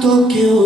তো কেউ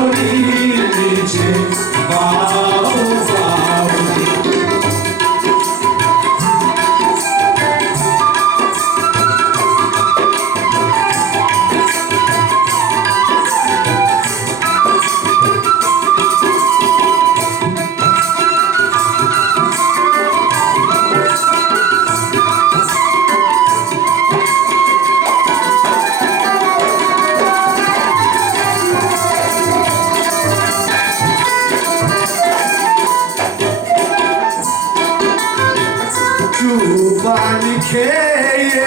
glory. পানি খেয়ে